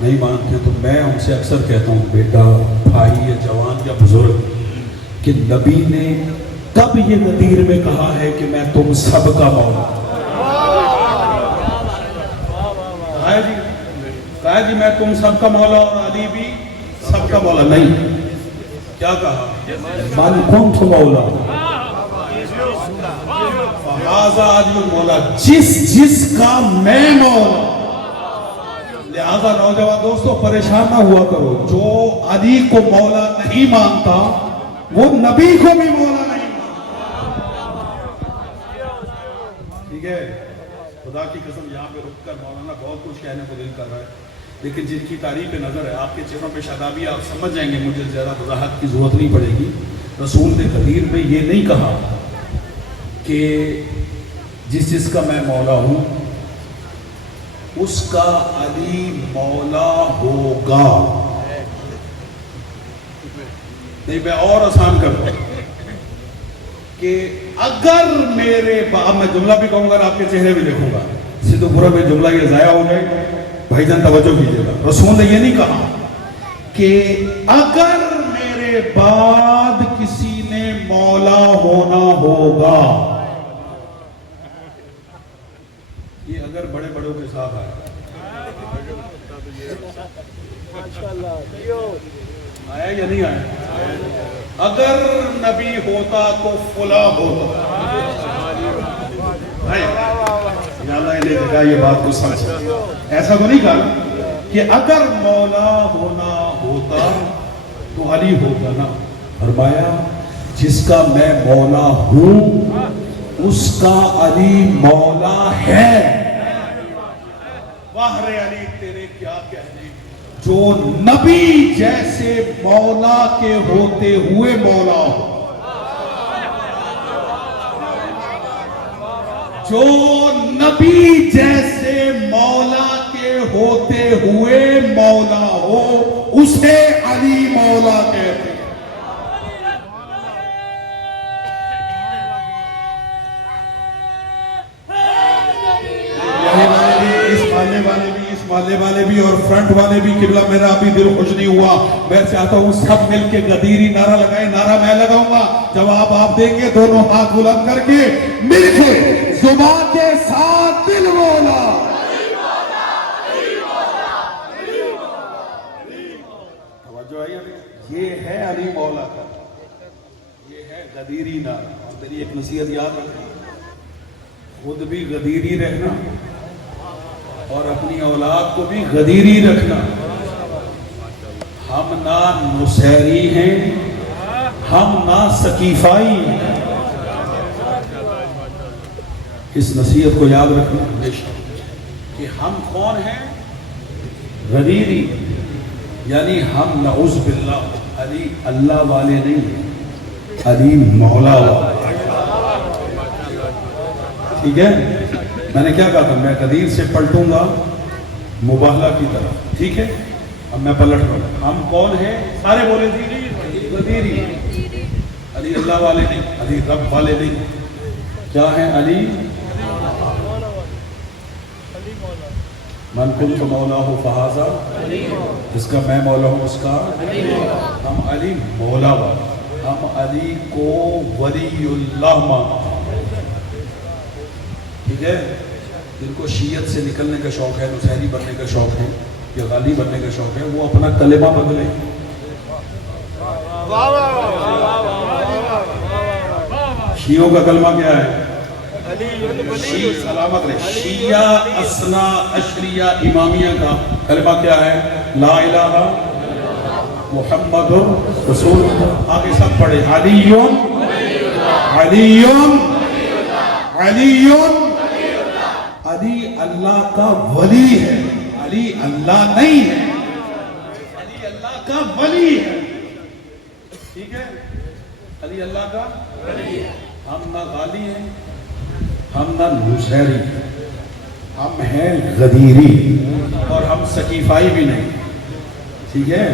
نہیں مانتے تو میں ان سے اکثر کہتا ہوں بیٹا بھائی یا جوان یا بزرگ کہ نبی نے کب یہ غدیر میں کہا ہے کہ میں تم سب کا مولا کہا جی میں تم سب کا مولا اور علی بھی سب کا مولا نہیں کیا کہا من کنت مولا فہذا علی مولا جس کا میں مولا لہذا نوجوان دوستو پریشان نہ ہوا کرو جو علی کو مولا نہیں مانتا وہ نبی کو بھی مولا نہیں مانتا ٹھیک ہے خدا کی قسم یہاں پہ رک کر مولانا بہت کچھ کہنے کو دل کر رہا ہے لیکن جن کی تعریف پہ نظر ہے آپ کے چہروں پہ شادابی آپ سمجھ جائیں گے مجھے زیادہ وضاحت کی ضرورت نہیں پڑے گی رسول نے غدیر میں یہ نہیں کہا کہ جس کا میں مولا ہوں اس کا علی مولا ہوگا نہیں میں اور آسان کرتا ہوں کہ اگر میرے میں جملہ بھی کہوں گا آپ کے چہرے بھی دیکھوں گا اسے تو پورا میں جملہ یہ ضائع ہو جائے بھائی جان توجہ کیجیے گا رسول نے یہ نہیں کہا کہ اگر میرے بعد کسی نے مولا ہونا ہوگا یہ اگر بڑے بڑوں کے ساتھ آیا یا نہیں آیا اگر نبی ہوتا تو فلاں ہوتا یہ بات کو سمجھ ایسا تو نہیں کہا کہ اگر مولا ہونا ہوتا تو علی ہوگا نا فرمایا جس کا میں مولا ہوں اس کا علی مولا ہے واہ رے علی تیرے کیا کہنے جو نبی جیسے مولا کے ہوتے ہوئے مولا ہو جو نبی جیسے مولا کے ہوتے ہوئے مولا ہو اسے علی مولا کہتے ہیں اس محلے والے بھی اور فرنٹ والے بھی قبلہ میرا ابھی دل خوش نہیں ہوا میں چاہتا ہوں سب مل کے غدیری نعرہ لگائیں نعرہ میں لگاؤں گا جواب آپ دیں گے دونوں ہاتھ بلند کر کے مل کے زبان کے ساتھ دل مولا توجہ آئی یہ ہے علی مولا کا یہ ہے غدیری نعرہ اور میری ایک نصیحت یاد رکھیں خود بھی غدیری رہنا اور اپنی اولاد کو بھی غدیری رکھنا ہم نہ نصیری ہیں ہم نہ سقیفائی ہیں اس نصیحت کو یاد رکھنا کہ ہم کون ہیں غدیری یعنی ہم نعوذ باللہ علی اللہ والے نہیں ہیں علی مولا والے ٹھیک ہے میں نے کیا کہا تھا میں غدیر سے پلٹوں گا مباہلہ کی طرف ٹھیک ہے اب میں پلٹ رہا ہوں ہم کون ہیں سارے بولے تھے غدیری علی اللہ والے نہیں علی رب والے نہیں کیا ہیں علی من کنت مولا ہو فہذا جس کا میں مولا ہوں اس کا ہم علی مولا والے ہم علی کو ولی اللہ مانتے ٹھیک ہے جن کو شیعت سے نکلنے کا شوق ہے نصیری بننے کا شوق ہے یا غالی بننے کا شوق ہے وہ اپنا کلمہ بدلے شیعوں کا کلمہ کیا ہے سلامت رہے شیعہ اثنا عشریہ امامیہ کا کلمہ کیا ہے لا الہ محمد رسول آگے سب پڑھے علیون علیون علیون علی اللہ کا ولی ہے علی اللہ نہیں ہے علی اللہ کا ولی ہے ٹھیک ہے علی اللہ کا ولی ہے ہم نہ غالی ہیں ہم نہ نصیری ہم ہیں غدیری اور ہم سقیفائی بھی نہیں ٹھیک ہے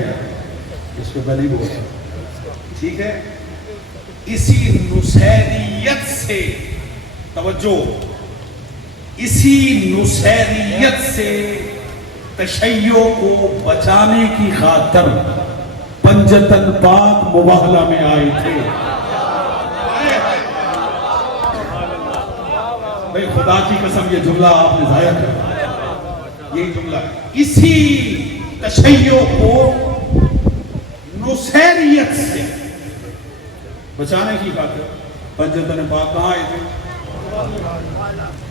اس پہ پہلے ہی بولتا ٹھیک ہے اسی نصیریت سے توجہ اسی نصیریت سے تشیع کو بچانے کی خاطر پنجتن پاک مباہلہ میں آئے تھے. بھئی خدا کی قسم یہ جملہ آپ نے ضائع کر، یہ جملہ اسی تشیع کو نصیریت سے بچانے کی خاطر پنجتن پاک کہاں آئے تھے؟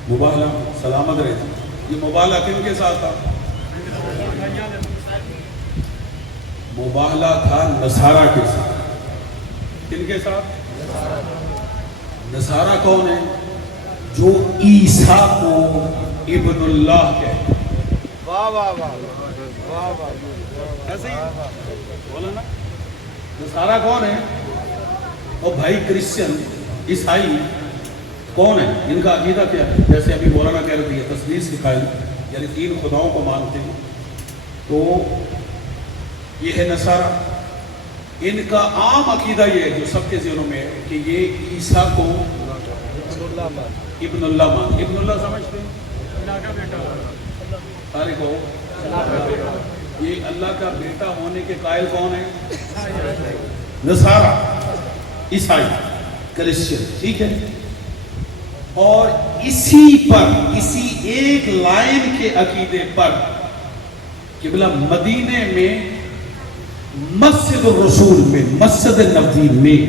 مباہلہ سلامت رہے تھے. یہ مباہلہ کن کے ساتھ تھا؟ مباہلہ تھا نصارہ کے ساتھ. کن کے ساتھ؟ نصارہ کون ہے؟ جو عیسیٰ کو ابن اللہ کہتے ہیں. واہ واہ واہ واہ واہ. ایسے ہی بولا نا. نصارہ کون ہے؟ اور بھائی کرسچن عیسائی کون ہے؟ ان کا عقیدہ کیا ہے؟ جیسے ابھی مولانا کہہ رہی ہے تثلیث کے قائل، یعنی 3 خداؤں کو مانتے ہیں. تو یہ ہے نصارہ. ان کا عام عقیدہ یہ ہے جو سب کے ذہنوں میں ہے کہ یہ عیسیٰ کو ابن اللہ مان. ابن اللہ سمجھتے ہیں؟ سارے کو یہ اللہ کا بیٹا ہونے کے قائل کون ہے؟ نصارہ، عیسائی، کرسچن. ٹھیک ہے. اور اسی پر، اسی ایک لائن کے عقیدے پر قبلہ مدینے میں مسجد الرسول میں، مسجد نبوی میں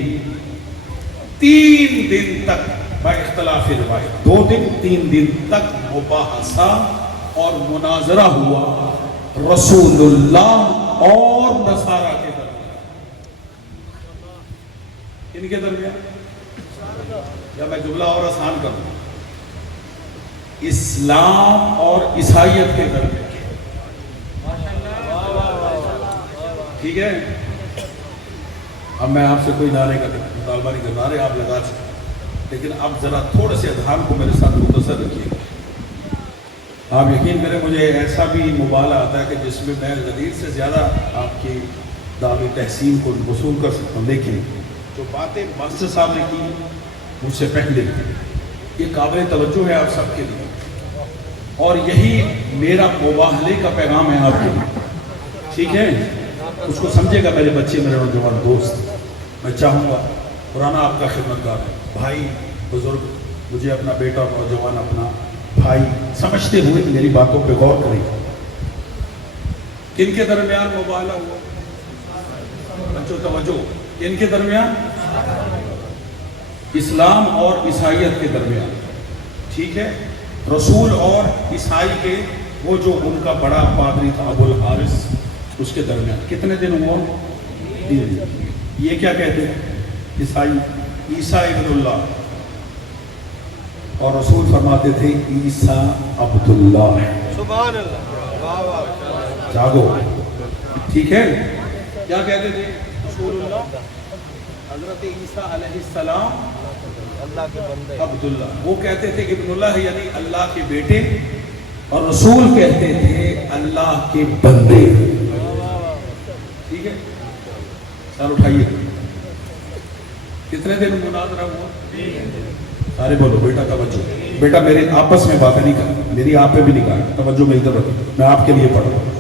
3 دن تک با اختلاف روایت 2 دن 3 دن تک مباحثہ اور مناظرہ ہوا رسول اللہ اور نصارہ کے درمیان. ان کے درمیان یا میں جملہ اور آسان کروں، اسلام اور عیسائیت کے درمیان. ٹھیک ہے. اب میں آپ سے کوئی نعرے کا مطالبہ نہیں کرنا، نعرے آپ لگا سکتے، لیکن اب ذرا تھوڑے سے اذہان کو میرے ساتھ مختصر رکھیے گا. آپ یقین کریں مجھے ایسا بھی مبالغہ آتا ہے کہ جس میں میں غدیر سے زیادہ آپ کی دعوی تحسین کو وصول کر سکتا ہوں، لیکن جو باتیں ماسٹر صاحب نے کی مجھ سے پہلے یہ قابل توجہ ہے آپ سب کے لیے، اور یہی میرا مباہلے کا پیغام ہے آپ کے لیے. ٹھیک ہے. اس کو سمجھے گا میرے بچے، میرے نوجوان دوست. میں چاہوں گا پرانا آپ کا خدمتگار بھائی بزرگ مجھے اپنا بیٹا نوجوان اپنا بھائی سمجھتے ہوئے میری باتوں پہ غور کریں. کن کے درمیان مباہلہ ہوا؟ بچوں توجہ. کن کے درمیان؟ اسلام اور عیسائیت کے درمیان. ٹھیک ہے. رسول اور عیسائی کے وہ جو ان کا بڑا پادری تھا ابو الحارث، اس کے درمیان کتنے دن ہوا؟ 3 دن. یہ کیا کہتے ہیں عیسائی؟ عیسیٰ ابن اللہ، اور رسول فرماتے تھے عیسیٰ عبداللہ. سبحان اللہ. واہ واہ. جاگو. ٹھیک ہے. کیا کہتے تھے رسول اللہ؟ حضرت عیسیٰ علیہ السلام اللہ کے بندے. عبداللہ. وہ کہتے تھے ابن اللہ یعنی اللہ کے بیٹے، اور رسول کہتے تھے اللہ کے بندے. ٹھیک ہے. سر اٹھائیے. کتنے دن مناظرہ ہوا؟ سارے بولو بیٹا توجہ. بیٹا میرے آپس میں باتیں نہیں کرنا، میری آپ پہ بھی نہیں کہا، توجہ میری طرف رکھیں، میں آپ کے لیے پڑھ رہا ہوں.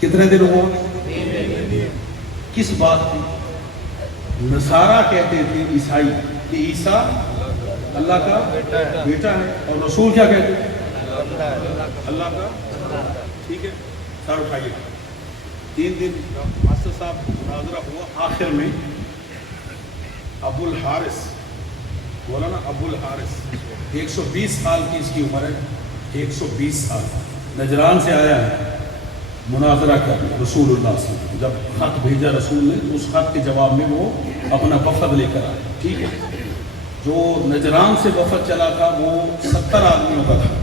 کتنے دن ہوا؟ کس بات کی؟ نصارہ کہتے تھے عیسائی کہ عیسیٰ اللہ کا بیٹا ہے، اور رسول کیا کہتے ہیں؟ اللہ کا. ٹھیک ہے. سر اٹھائیے. 3 دن ماسٹر صاحب مناظرہ ہوا. آخر میں ابو الحارث، بولا نا ابو الحارث، 120 سال کی اس کی عمر ہے. 120 سال نجران سے آیا ہے مناظرہ کر رسول اللہ سے. جب خط بھیجا رسول نے تو اس خط کے جواب میں وہ اپنا وفد لے کر آئے. ٹھیک ہے. جو نجران سے وفد چلا تھا وہ 70 آدمیوں کا تھا،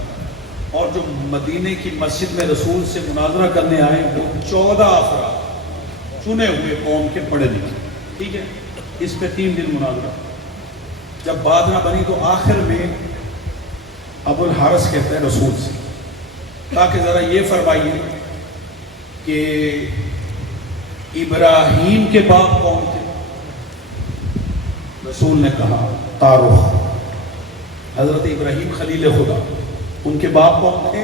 اور جو مدینے کی مسجد میں رسول سے مناظرہ کرنے آئے وہ 14 افراد چنے ہوئے قوم کے پڑھے لکھے. ٹھیک ہے. اس پہ 3 دن مناظرہ. جب بات نہ بنی تو آخر میں ابو الحارث کہتے ہیں رسول سے تاکہ ذرا یہ فرمائیے کہ ابراہیم کے باپ کون تھے؟ رسول نے کہا تارخ. حضرت ابراہیم خلیل خدا، ان کے باپ کون تھے؟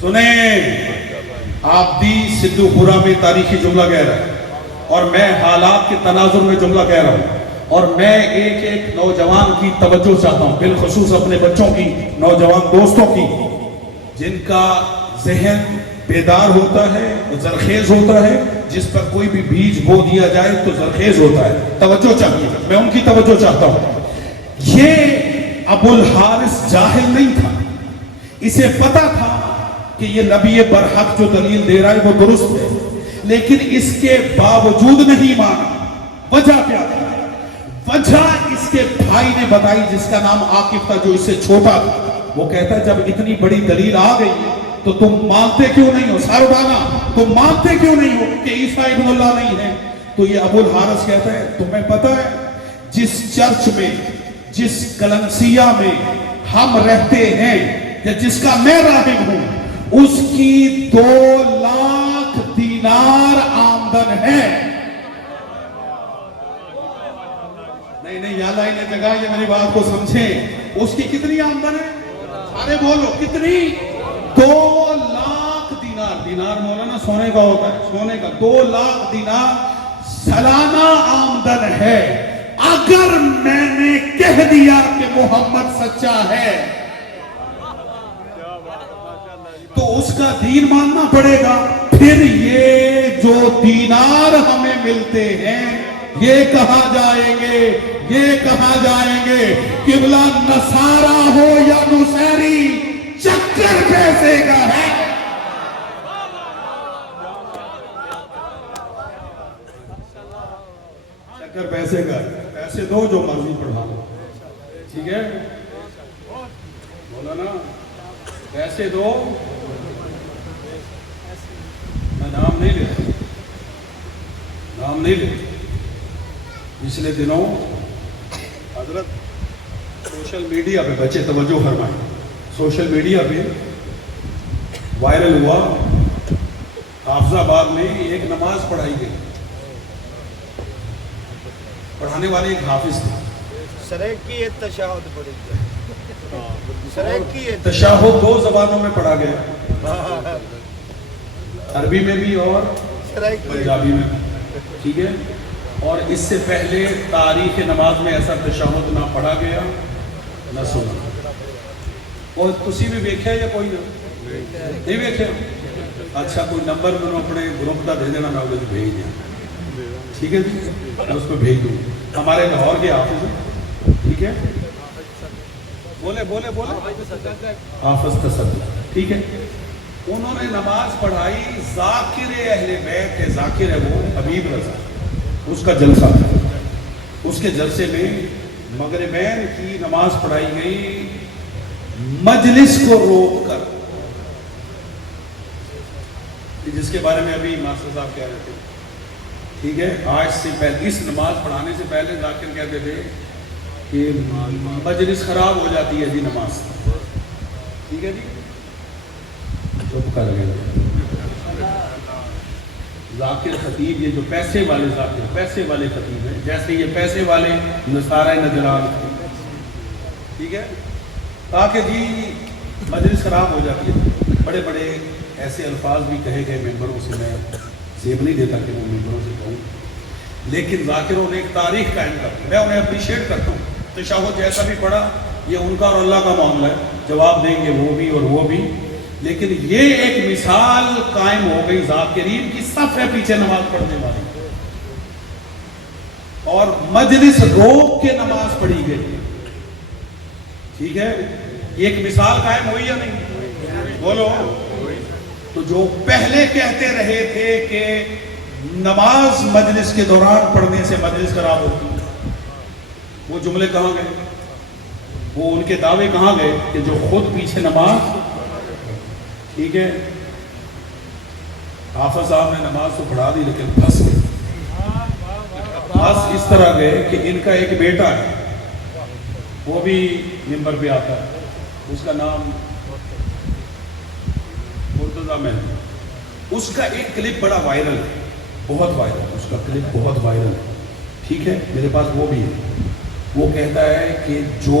سنیں، آپ دی سدھو پورا میں تاریخی جملہ کہہ رہا ہے اور میں حالات کے تناظر میں جملہ کہہ رہا ہوں، اور میں ایک ایک نوجوان کی توجہ چاہتا ہوں، بالخصوص اپنے بچوں کی، نوجوان دوستوں کی، جن کا ذہن بیدار ہوتا ہے، زرخیز ہوتا ہے، جس پر کوئی بھی بیج بو دیا جائے تو زرخیز ہوتا ہے، توجہ چاہیے، میں ان کی توجہ چاہتا ہوں۔ یہ ابو الحارث جاہل نہیں تھا، اسے پتا تھا کہ یہ نبی برحق جو دلیل دے رہا ہے وہ درست ہے، لیکن اس کے باوجود نہیں مانا۔ وجہ کیا تھی؟ وجہ اس کے بھائی نے بتائی، جس کا نام عاقب تھا، جو اس سے چھوٹا تھا۔ وہ کہتا ہے جب اتنی بڑی دلیل آ گئی تو تم مانتے کیوں نہیں ہو؟ سر اٹھانا، تم مانتے کیوں نہیں ہو کہ عیسیٰ ابن اللہ نہیں ہے؟ تو یہ ابو الحارث کہتا ہے تمہیں پتا ہے جس چرچ میں، جس کلنسیہ میں ہم رہتے ہیں یا جس کا میں راہب ہوں، اس کی 2 لاکھ دینار آمدن ہے۔ نہیں یا اللہ انہیں جگہ، یہ میری بات کو سمجھیں، اس کی کتنی آمدن ہے؟ سارے بولو کتنی؟ 2 لاکھ دینار۔ دینار مولانا سونے کا ہوتا ہے، سونے کا 2 لاکھ دینار سالانہ آمدن ہے۔ اگر میں نے کہہ دیا کہ محمد سچا ہے تو اس کا دین ماننا پڑے گا۔ پھر یہ جو دینار ہمیں ملتے ہیں یہ کہاں جائیں گے؟ یہ کہاں جائیں گے؟ قبلہ نصارہ ہو یا نصیری، چکر پیسے کا ہے۔ چکر پیسے کا ہے، پیسے دو جو مرضی پڑھا دو، ٹھیک ہے مولانا، پیسے دو۔ میں نام نہیں لیتا، نام نہیں لیتا۔ پچھلے دنوں حضرت سوشل میڈیا پہ، بچے توجہ فرمائیں، سوشل میڈیا پہ وائرل ہوا، حافظ آباد میں ایک نماز پڑھائی گئی، پڑھانے والے ایک حافظ تھے۔ سریک کی ایک تشاہد پڑھی گئی، سریک کی ایک تشاہد 2 زبانوں میں پڑھا گیا، عربی میں بھی اور پنجابی میں بھی، ٹھیک ہے۔ اور اس سے پہلے تاریخ نماز میں ایسا تشہد نہ پڑھا گیا نہ سنا۔ اور تسی بھی ویکھیا یا کوئی نہ نہیں ویکھیا؟ اچھا کوئی نمبر میں اپنے گروپ کا دے دینا، میں وہ بھیج دیا، ٹھیک ہے جی، میں اس کو بھیج دوں۔ ہمارے لاہور کے حافظ ہیں، ٹھیک ہے، بولے بولے بولے حافظ تصدق، ٹھیک ہے۔ انہوں نے نماز پڑھائی، ذاکر اہل بیت ہے، ذاکر ہے وہ حبیب رضا، اس کا جلسہ تھا۔ اس کے جلسے میں مغربین کی نماز پڑھائی گئی، مجلس کو روک کر، جس کے بارے میں ابھی ماسٹر صاحب کہہ رہے تھے، ٹھیک ہے۔ آج سے پہلے، اس نماز پڑھانے سے پہلے ذاکر کہتے تھے کہ مجلس خراب ہو جاتی ہے جی نماز، ٹھیک ہے جی، چپ کر گئے۔ ذاکر خطیب، یہ جو پیسے والے ذاکر، پیسے والے خطیب ہیں، جیسے یہ پیسے والے نصارہ نجران تھے، ٹھیک ہے، تاکہ جی مجلس خراب ہو جاتی ہے۔ بڑے بڑے ایسے الفاظ بھی کہے گئے ممبروں سے، میں سیب نہیں دیتا کہ وہ ممبروں سے کہوں، لیکن ذاکروں نے ایک تاریخ قائم کر دی، میں انہیں اپریشیٹ کرتا ہوں۔ تشہد جیسا بھی پڑھا، یہ ان کا اور اللہ کا معاملہ ہے، جواب دیں گے وہ بھی اور وہ بھی، لیکن یہ ایک مثال قائم ہو گئی ذاکرین کی، صف ہے پیچھے نماز پڑھنے والی، اور مجلس روک کے نماز پڑھی گئی، ٹھیک ہے۔ ایک مثال قائم ہوئی یا نہیں؟ بولو۔ تو جو پہلے کہتے رہے تھے کہ نماز مجلس کے دوران پڑھنے سے مجلس خراب ہوتی ہے، وہ جملے کہاں گئے؟ وہ ان کے دعوے کہاں گئے کہ جو خود پیچھے نماز، ٹھیک ہے، حافظ صاحب نے نماز تو پڑھا دی لیکن پھنس گئے۔ پھنس اس طرح گئے کہ ان کا ایک بیٹا ہے، وہ بھی ممبر پہ آتا ہے، اس کا نام مرتضیٰ میں، اس کا ایک کلپ بڑا وائرل ہے، بہت وائرل، اس کا کلپ بہت وائرل ہے، ٹھیک ہے، میرے پاس وہ بھی ہے۔ وہ کہتا ہے کہ جو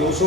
200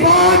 5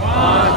5।